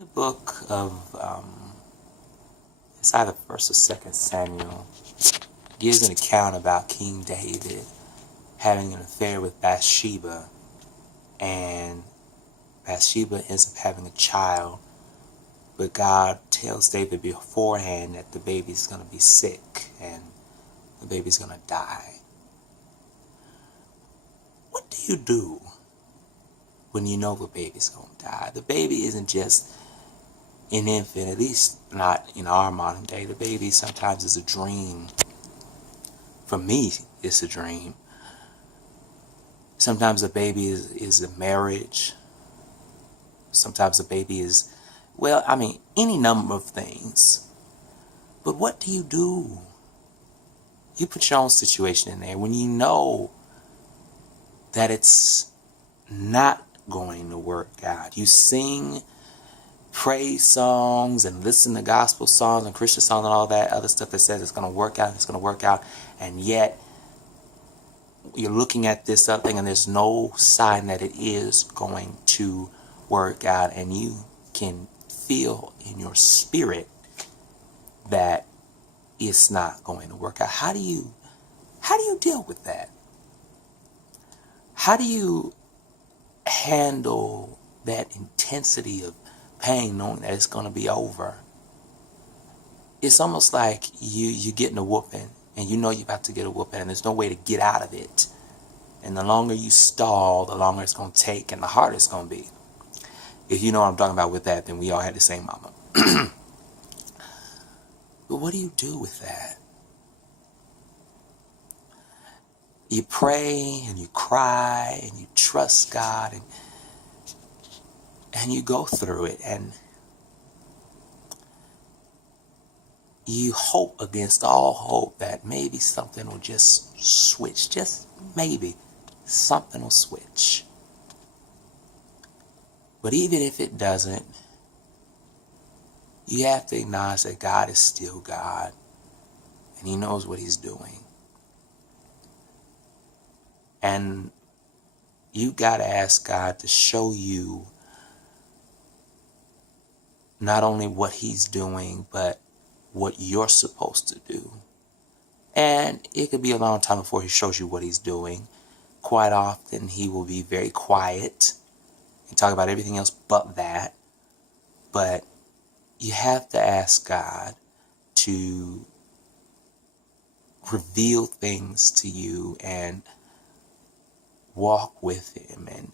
The book of, it's either 1st or 2nd Samuel, gives an account about King David having an affair with Bathsheba, and Bathsheba ends up having a child, but God tells David beforehand that the baby's going to be sick and the baby's going to die. What do you do when you know the baby's going to die? The baby isn't just an infant, at least not in our modern day. The baby sometimes is a dream. For me, it's a dream. Sometimes the baby is a marriage. Sometimes the baby is, any number of things. But what do you do? You put your own situation in there when you know that it's not going to work out. You sing praise songs and listen to gospel songs and Christian songs and all that other stuff that says it's going to work out, and yet you're looking at this other thing and there's no sign that it is going to work out, and you can feel in your spirit that it's not going to work out. How do you deal with that? How do you handle that intensity of pain knowing that it's going to be over? It's almost like you're getting a whooping and you know you're about to get a whooping and there's no way to get out of it. And the longer you stall, the longer it's going to take and the harder it's going to be. If you know what I'm talking about with that, then we all had the same mama. But what do you do with that? You pray and you cry and you trust God and you go through it, and you hope against all hope that maybe something will just switch. Just maybe something will switch. But even if it doesn't, you have to acknowledge that God is still God and He knows what He's doing. And you got to ask God to show you not only what He's doing, but what you're supposed to do. And it could be a long time before He shows you what He's doing. Quite often He will be very quiet and talk about everything else but that. But you have to ask God to reveal things to you and walk with Him. And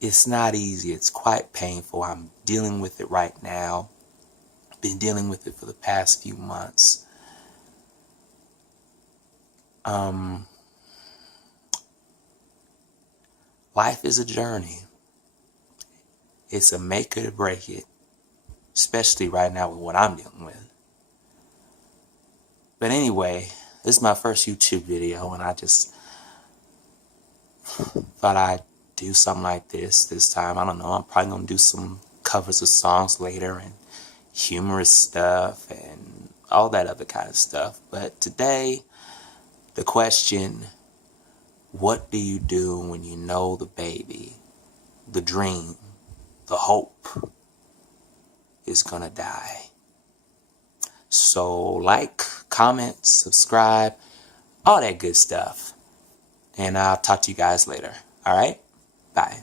it's not easy. It's quite painful. I'm dealing with it right now. I've been dealing with it for the past few months. Life is a journey. It's a make it or break it, especially right now with what I'm dealing with. But anyway, this is my first YouTube video, and I just thought I'd do something like this time. I don't know. I'm probably going to do some covers of songs later and humorous stuff and all that other kind of stuff. But today, the question, what do you do when you know the baby, the dream, the hope is going to die? So like, comment, subscribe, all that good stuff. And I'll talk to you guys later. All right? Bye.